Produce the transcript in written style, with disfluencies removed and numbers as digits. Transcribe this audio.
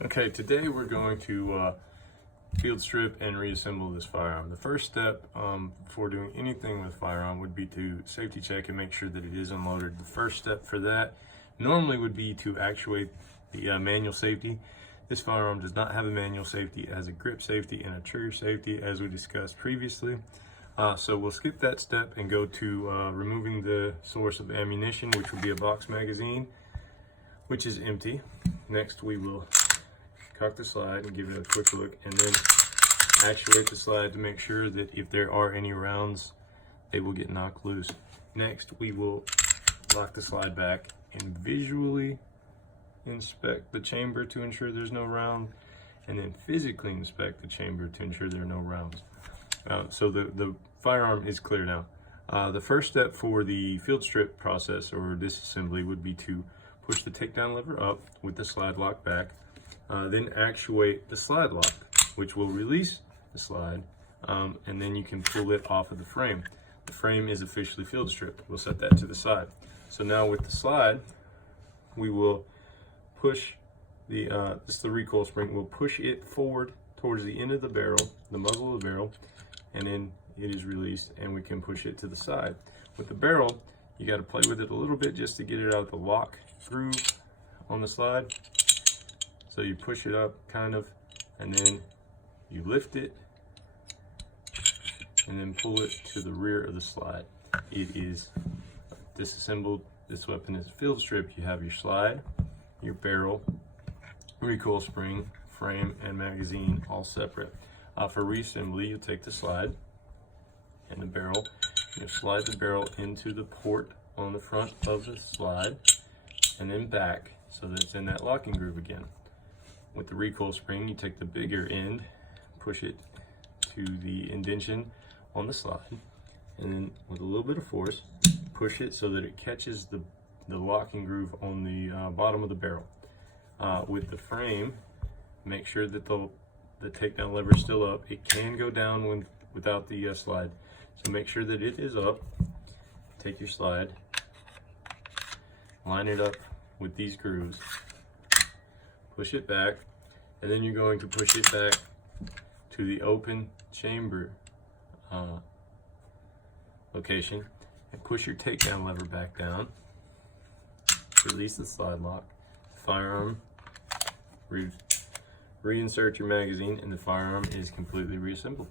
Okay, today we're going to field strip and reassemble this firearm. The first step before doing anything with firearm would be to safety check and make sure that it is unloaded. The first step for that normally would be to actuate the manual safety. This firearm does not have a manual safety. It has a grip safety and a trigger safety, as we discussed previously. So we'll skip that step and go to removing the source of ammunition, which would be a box magazine, which is empty. Next, we will cock the slide and give it a quick look, and then actuate the slide to make sure that if there are any rounds, they will get knocked loose. Next, we will lock the slide back and visually inspect the chamber to ensure there's no round, and then physically inspect the chamber to ensure there are no rounds. So the firearm is clear now. The first step for the field strip process or disassembly would be to push the takedown lever up with the slide lock back, then actuate the slide lock, which will release the slide, and then you can pull it off of the frame. The frame is officially field stripped. We'll set that to the side. So now with the slide, we will push this is the recoil spring. We'll push it forward towards the end of the barrel, the muzzle of the barrel, and then it is released and we can push it to the side. With the barrel, you got to play with it a little bit just to get it out of the lock groove on the slide. So you push it up kind of, and then you lift it and then pull it to the rear of the slide. It is disassembled. This weapon is field stripped. You have your slide, your barrel, recoil spring, frame, and magazine all separate. For reassembly, you'll take the slide and the barrel. You'll slide the barrel into the port on the front of the slide and then back so that it's in that locking groove again. With the recoil spring, you take the bigger end, push it to the indentation on the slide, and then with a little bit of force, push it so that it catches the locking groove on the bottom of the barrel. With the frame, make sure that the takedown lever is still up. It can go down without the slide, so make sure that it is up. Take your slide, line it up with these grooves, push it back, and then you're going to push it back to the open chamber location and push your takedown lever back down. Release the slide lock, firearm, reinsert your magazine, and the firearm is completely reassembled.